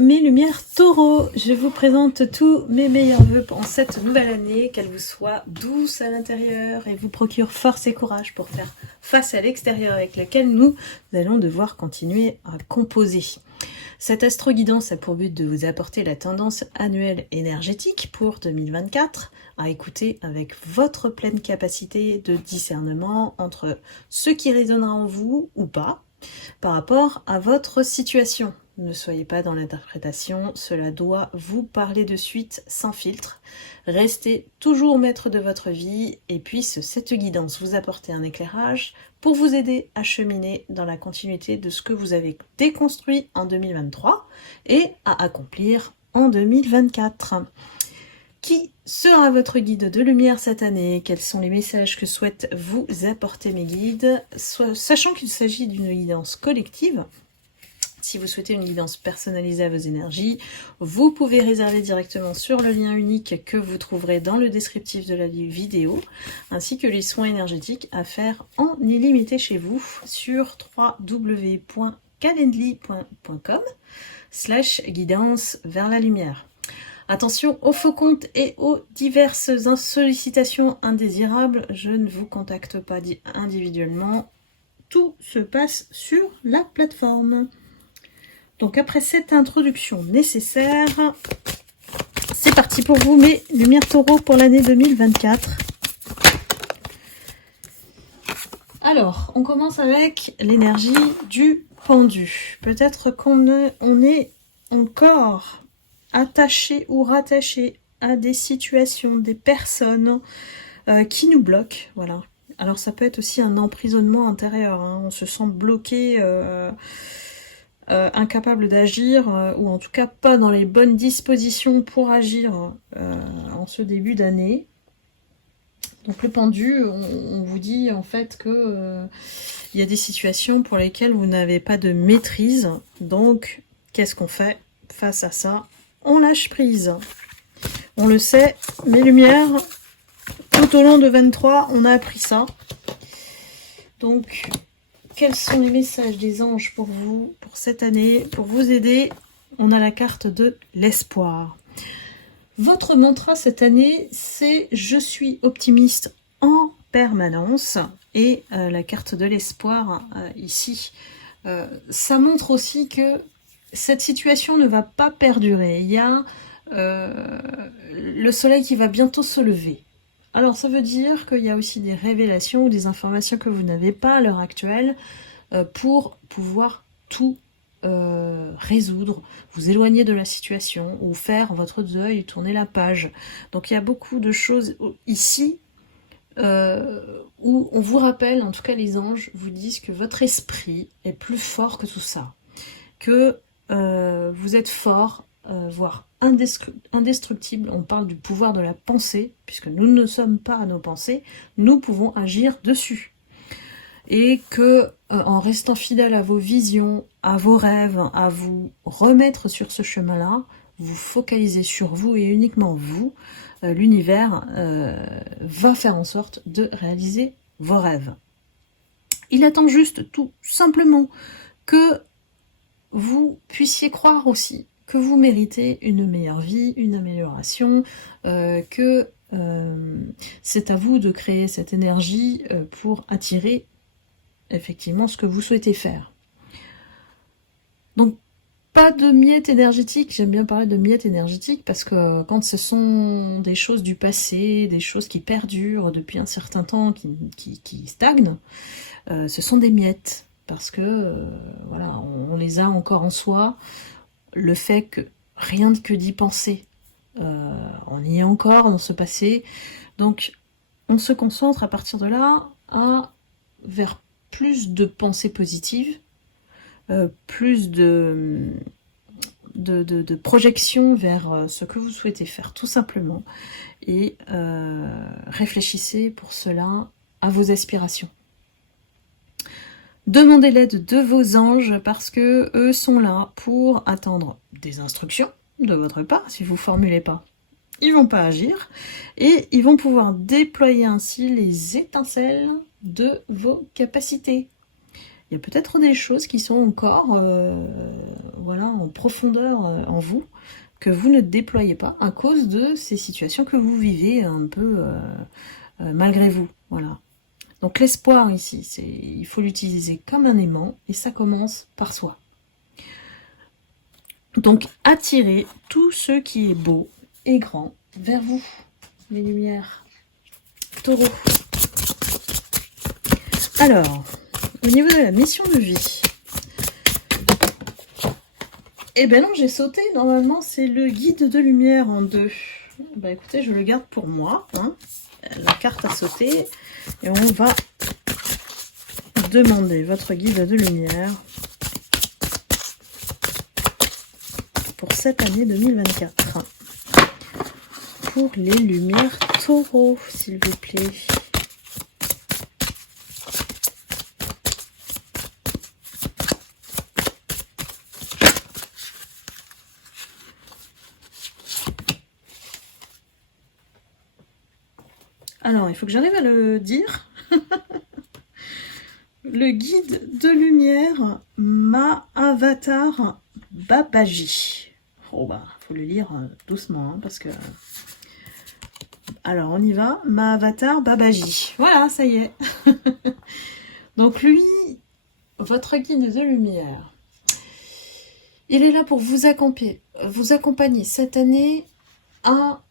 mes lumières taureaux, je vous présente tous mes meilleurs vœux pour cette nouvelle année, qu'elle vous soit douce à l'intérieur et vous procure force et courage pour faire face à l'extérieur avec lequel nous allons devoir continuer à composer. Cette astro-guidance a pour but de vous apporter la tendance annuelle énergétique pour 2024, à écouter avec votre pleine capacité de discernement entre ce qui résonnera en vous ou pas, par rapport à votre situation. Ne soyez pas dans l'interprétation, cela doit vous parler de suite sans filtre. Restez toujours maître de votre vie et puisse cette guidance vous apporter un éclairage pour vous aider à cheminer dans la continuité de ce que vous avez déconstruit en 2023 et à accomplir en 2024. Qui sera votre guide de lumière cette année? Quels sont les messages que souhaitent vous apporter mes guides? Sachant qu'il s'agit d'une guidance collective, si vous souhaitez une guidance personnalisée à vos énergies, vous pouvez réserver directement sur le lien unique que vous trouverez dans le descriptif de la vidéo, ainsi que les soins énergétiques à faire en illimité chez vous sur www.calendly.com/guidance vers la lumière. Attention aux faux comptes et aux diverses sollicitations indésirables. Je ne vous contacte pas individuellement. Tout se passe sur la plateforme. Donc après cette introduction nécessaire, c'est parti pour vous mes lumières taureaux pour l'année 2024. Alors, on commence avec l'énergie du pendu. Peut-être on est encore attaché ou rattaché à des situations, des personnes qui nous bloquent. Voilà. Alors ça peut être aussi un emprisonnement intérieur. Hein. On se sent bloqué, incapable d'agir, ou en tout cas pas dans les bonnes dispositions pour agir en ce début d'année. Donc le pendu, on vous dit en fait que il y a des situations pour lesquelles vous n'avez pas de maîtrise. Donc qu'est-ce qu'on fait face à ça? On lâche prise. On le sait, mes lumières, tout au long de 23, on a appris ça. Donc, quels sont les messages des anges pour vous, pour cette année, pour vous aider? On a la carte de l'espoir. Votre mantra cette année, c'est « Je suis optimiste en permanence ». Et la carte de l'espoir, ici, ça montre aussi que cette situation ne va pas perdurer. Il y a le soleil qui va bientôt se lever. Alors ça veut dire qu'il y a aussi des révélations ou des informations que vous n'avez pas à l'heure actuelle pour pouvoir tout résoudre, vous éloigner de la situation ou faire votre deuil, tourner la page. Donc il y a beaucoup de choses ici où on vous rappelle, en tout cas les anges vous disent que votre esprit est plus fort que tout ça, que vous êtes fort, voire indestructible. On parle du pouvoir de la pensée, puisque nous ne sommes pas à nos pensées, nous pouvons agir dessus. Et que en restant fidèle à vos visions, à vos rêves, à vous remettre sur ce chemin-là, vous focalisez sur vous et uniquement vous, l'univers va faire en sorte de réaliser vos rêves. Il attend juste tout simplement que vous puissiez croire aussi que vous méritez une meilleure vie, une amélioration, que c'est à vous de créer cette énergie pour attirer effectivement ce que vous souhaitez faire. Donc, pas de miettes énergétiques, j'aime bien parler de miettes énergétiques parce que quand ce sont des choses du passé, des choses qui perdurent depuis un certain temps, qui stagnent, ce sont des miettes. Parce que voilà, on les a encore en soi. Le fait que rien que d'y penser, on y est encore dans ce passé. Donc on se concentre à partir de là vers plus de pensées positives, plus de projection vers ce que vous souhaitez faire tout simplement. Et réfléchissez pour cela à vos aspirations. Demandez l'aide de vos anges parce que eux sont là pour attendre des instructions de votre part. Si vous ne formulez pas, ils vont pas agir et ils vont pouvoir déployer ainsi les étincelles de vos capacités. Il y a peut-être des choses qui sont encore voilà, en profondeur en vous, que vous ne déployez pas à cause de ces situations que vous vivez un peu malgré vous. Voilà. Donc l'espoir ici, il faut l'utiliser comme un aimant et ça commence par soi. Donc attirez tout ce qui est beau et grand vers vous, les lumières. Taureau. Alors, au niveau de la mission de vie, eh ben non, j'ai sauté. Normalement, c'est le guide de lumière en 2. Bah écoutez, je le garde pour moi. Hein. La carte a sauté. Et on va demander votre guide de lumière pour cette année 2024. Pour les lumières taureaux, s'il vous plaît. Alors, il faut que j'arrive à le dire. Le guide de lumière, Mahavatar Babaji. Oh bah, faut le lire doucement, hein, parce que... Alors, on y va. Mahavatar Babaji. Voilà, ça y est. Donc lui, votre guide de lumière, il est là pour vous accompagner cette année à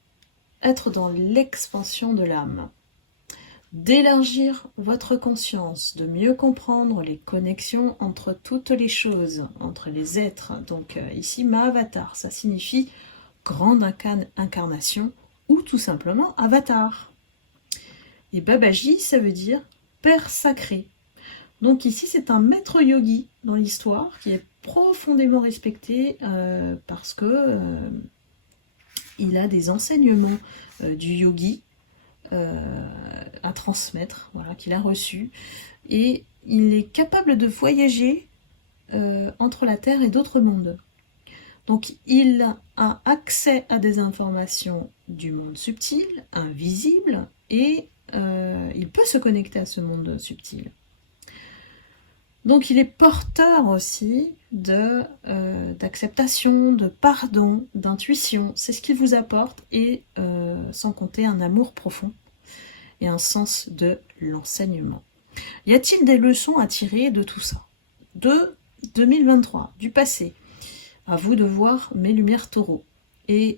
être dans l'expansion de l'âme, d'élargir votre conscience, de mieux comprendre les connexions entre toutes les choses, entre les êtres. Donc ici, Mahavatar, ça signifie grande incarnation ou tout simplement avatar. Et Babaji, ça veut dire père sacré. Donc ici, c'est un maître yogi dans l'histoire qui est profondément respecté parce que il a des enseignements du yogi à transmettre, voilà, qu'il a reçu. Et il est capable de voyager entre la Terre et d'autres mondes. Donc il a accès à des informations du monde subtil, invisible, et il peut se connecter à ce monde subtil. Donc il est porteur aussi d'acceptation, de pardon, d'intuition. C'est ce qu'il vous apporte, et sans compter un amour profond et un sens de l'enseignement. Y a-t-il des leçons à tirer de tout ça? De 2023, du passé. À vous de voir mes lumières taureaux. Et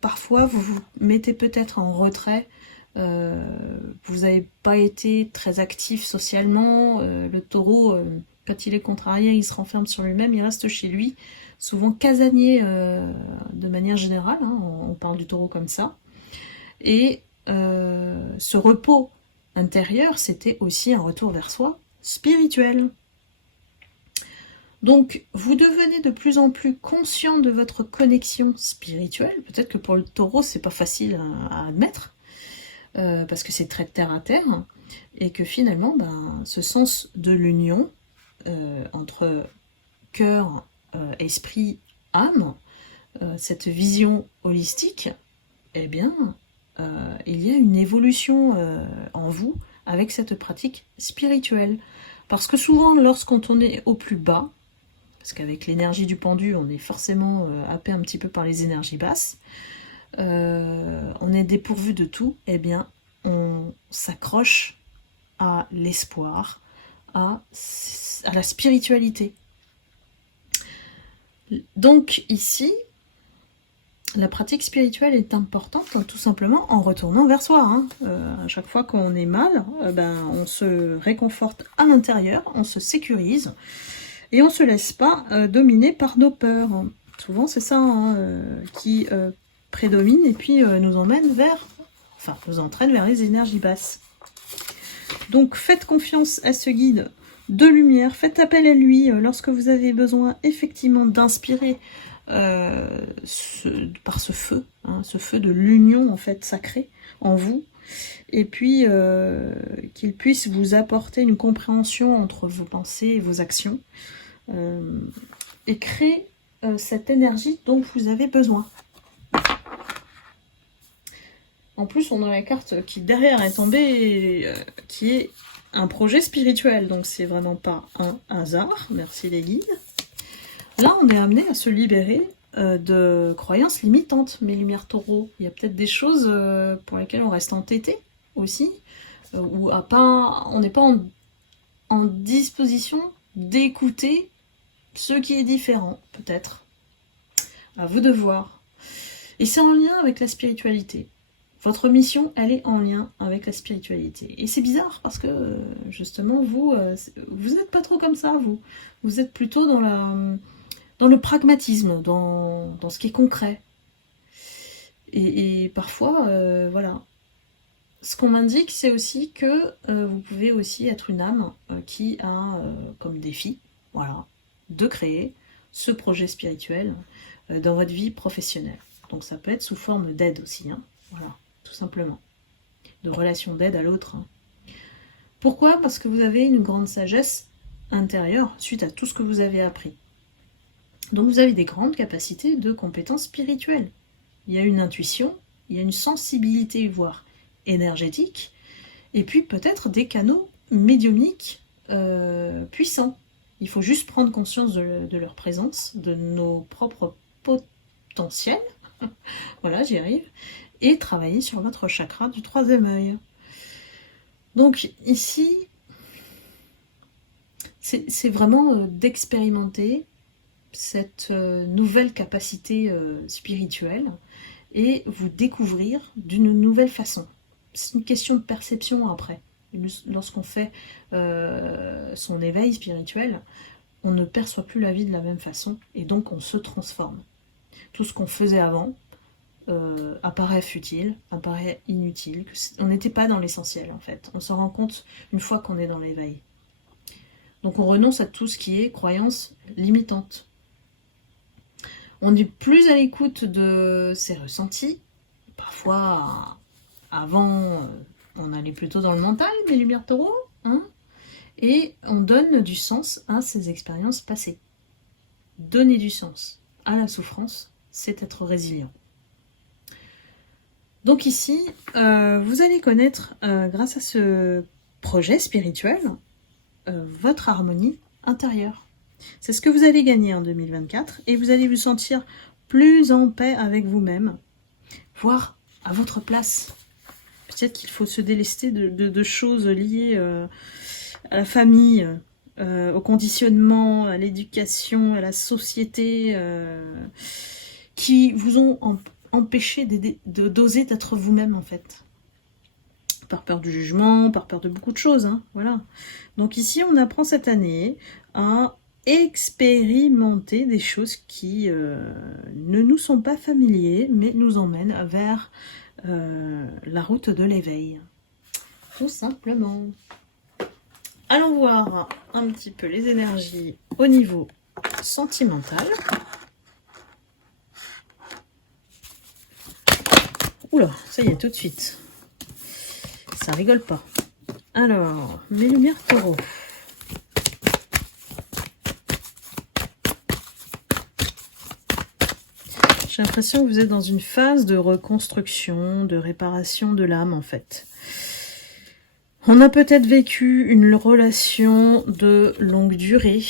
parfois vous vous mettez peut-être en retrait. Vous n'avez pas été très actif socialement. Le taureau, quand il est contrarié, il se renferme sur lui-même, il reste chez lui, souvent casanier de manière générale, hein, on parle du taureau comme ça. Et ce repos intérieur, c'était aussi un retour vers soi spirituel. Donc, vous devenez de plus en plus conscient de votre connexion spirituelle. Peut-être que pour le taureau, c'est pas facile à admettre, parce que c'est très terre à terre, et que finalement, ce sens de l'union entre cœur, esprit, âme, cette vision holistique, eh bien, il y a une évolution en vous avec cette pratique spirituelle. Parce que souvent, lorsqu'on est au plus bas, parce qu'avec l'énergie du pendu, on est forcément happé un petit peu par les énergies basses, on est dépourvu de tout, eh bien, on s'accroche à l'espoir, à la spiritualité. Donc ici, la pratique spirituelle est importante, hein, tout simplement en retournant vers soi. Hein. À chaque fois qu'on est mal, on se réconforte à l'intérieur, on se sécurise, et on ne se laisse pas dominer par nos peurs. Souvent, c'est ça qui prédomine et puis nous emmène nous entraîne vers les énergies basses. Donc, faites confiance à ce guide de lumière. Faites appel à lui lorsque vous avez besoin effectivement d'inspirer par ce feu de l'union en fait sacrée en vous. Et puis qu'il puisse vous apporter une compréhension entre vos pensées et vos actions. Et créer cette énergie dont vous avez besoin. En plus, on a la carte qui derrière est tombée, qui est un projet spirituel, donc c'est vraiment pas un hasard. Merci les guides. Là, on est amené à se libérer de croyances limitantes, mes lumières taureaux. Il y a peut-être des choses pour lesquelles on reste entêté aussi, ou on n'est pas en disposition d'écouter ce qui est différent, peut-être. À vous de voir. Et c'est en lien avec la spiritualité. Votre mission, elle est en lien avec la spiritualité. Et c'est bizarre parce que, justement, vous n'êtes pas trop comme ça, vous. Vous êtes plutôt dans le pragmatisme, dans ce qui est concret. Et parfois, voilà. Ce qu'on m'indique, c'est aussi que vous pouvez aussi être une âme qui a comme défi, voilà, de créer ce projet spirituel dans votre vie professionnelle. Donc ça peut être sous forme d'aide aussi, hein, voilà, tout simplement. De relation d'aide à l'autre. Hein. Pourquoi? Parce que vous avez une grande sagesse intérieure suite à tout ce que vous avez appris. Donc vous avez des grandes capacités de compétences spirituelles. Il y a une intuition, il y a une sensibilité, voire énergétique, et puis peut-être des canaux médiumniques puissants. Il faut juste prendre conscience de leur présence, de nos propres potentiels, voilà, j'y arrive, et travailler sur votre chakra du troisième œil. Donc ici, c'est vraiment d'expérimenter cette nouvelle capacité spirituelle et vous découvrir d'une nouvelle façon. C'est une question de perception après. Lorsqu'on fait son éveil spirituel, on ne perçoit plus la vie de la même façon et donc on se transforme. Tout ce qu'on faisait avant apparaît futile, apparaît inutile. On n'était pas dans l'essentiel en fait. On s'en rend compte une fois qu'on est dans l'éveil. Donc on renonce à tout ce qui est croyance limitante. On est plus à l'écoute de ses ressentis. Parfois, avant, on allait plutôt dans le mental, mes lumières taureaux, hein, et on donne du sens à ces expériences passées. Donner du sens à la souffrance, c'est être résilient. Donc ici, vous allez connaître, grâce à ce projet spirituel, votre harmonie intérieure. C'est ce que vous allez gagner en 2024 et vous allez vous sentir plus en paix avec vous-même, voire à votre place. Peut-être qu'il faut se délester de choses liées à la famille, au conditionnement, à l'éducation, à la société, qui vous ont empêché d'oser d'être vous-même en fait. Par peur du jugement, par peur de beaucoup de choses, hein, voilà. Donc ici, on apprend cette année à expérimenter des choses qui ne nous sont pas familiers, mais nous emmènent vers la route de l'éveil. Tout simplement. Allons voir un petit peu les énergies au niveau sentimental. Oula, ça y est, tout de suite. Ça rigole pas. Alors, mes lumières taureaux. J'ai l'impression que vous êtes dans une phase de reconstruction, de réparation de l'âme en fait. On a peut-être vécu une relation de longue durée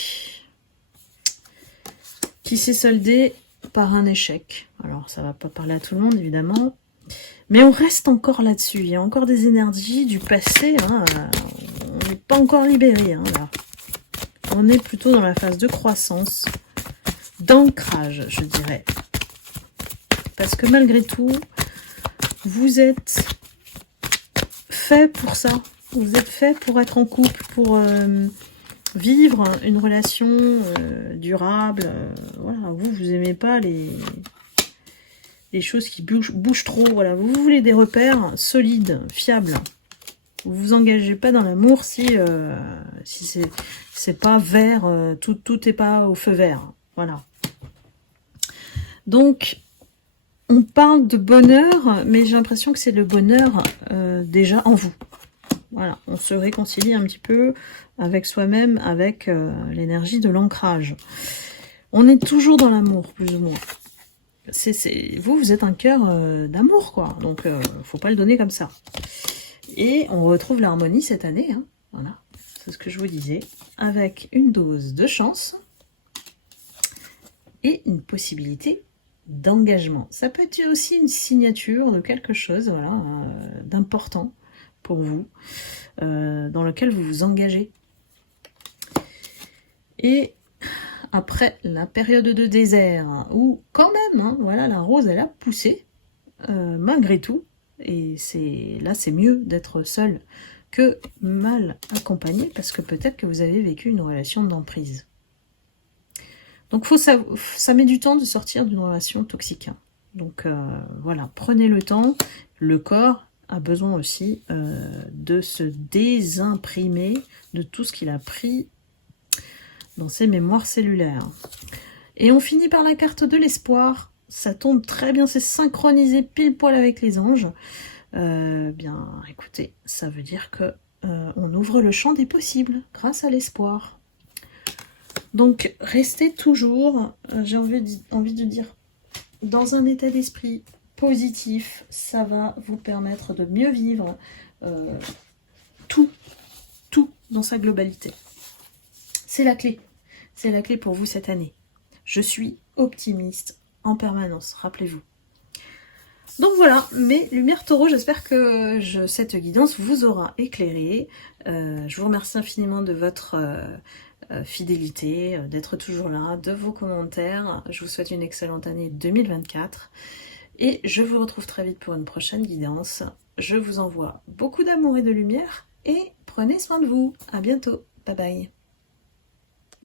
qui s'est soldée par un échec. Alors ça va pas parler à tout le monde évidemment, mais on reste encore là-dessus. Il y a encore des énergies du passé, hein. On n'est pas encore libéré, hein, là. On est plutôt dans la phase de croissance, d'ancrage, je dirais. Parce que malgré tout, vous êtes fait pour ça. Vous êtes fait pour être en couple, pour vivre une relation durable. Voilà, vous aimez pas les choses qui bougent trop. Voilà, vous voulez des repères solides, fiables. Vous vous engagez pas dans l'amour si c'est pas vert, tout est pas au feu vert. Voilà. Donc on parle de bonheur, mais j'ai l'impression que c'est le bonheur déjà en vous. Voilà, on se réconcilie un petit peu avec soi-même, avec l'énergie de l'ancrage. On est toujours dans l'amour, plus ou moins. Vous êtes un cœur d'amour, quoi. Donc, faut pas le donner comme ça. Et on retrouve l'harmonie cette année. Hein. Voilà, c'est ce que je vous disais. Avec une dose de chance et une possibilité d'engagement. Ça peut être aussi une signature de quelque chose, voilà, d'important pour vous, dans lequel vous vous engagez. Et après la période de désert, où quand même, hein, voilà, la rose elle a poussé, malgré tout, et là c'est mieux d'être seul que mal accompagné, parce que peut-être que vous avez vécu une relation d'emprise. Donc ça met du temps de sortir d'une relation toxique. Donc voilà, prenez le temps. Le corps a besoin aussi de se désimprimer de tout ce qu'il a pris dans ses mémoires cellulaires. Et on finit par la carte de l'espoir. Ça tombe très bien, c'est synchronisé pile poil avec les anges. Bien, écoutez, ça veut dire que on ouvre le champ des possibles grâce à l'espoir. Donc, restez toujours, j'ai envie de dire, dans un état d'esprit positif. Ça va vous permettre de mieux vivre tout dans sa globalité. C'est la clé. C'est la clé pour vous cette année. Je suis optimiste en permanence, rappelez-vous. Donc voilà, mes lumières taureaux, j'espère que cette guidance vous aura éclairé. Je vous remercie infiniment de votre fidélité, d'être toujours là, de vos commentaires. Je vous souhaite une excellente année 2024 et je vous retrouve très vite pour une prochaine guidance. Je vous envoie beaucoup d'amour et de lumière et prenez soin de vous. À bientôt. Bye bye.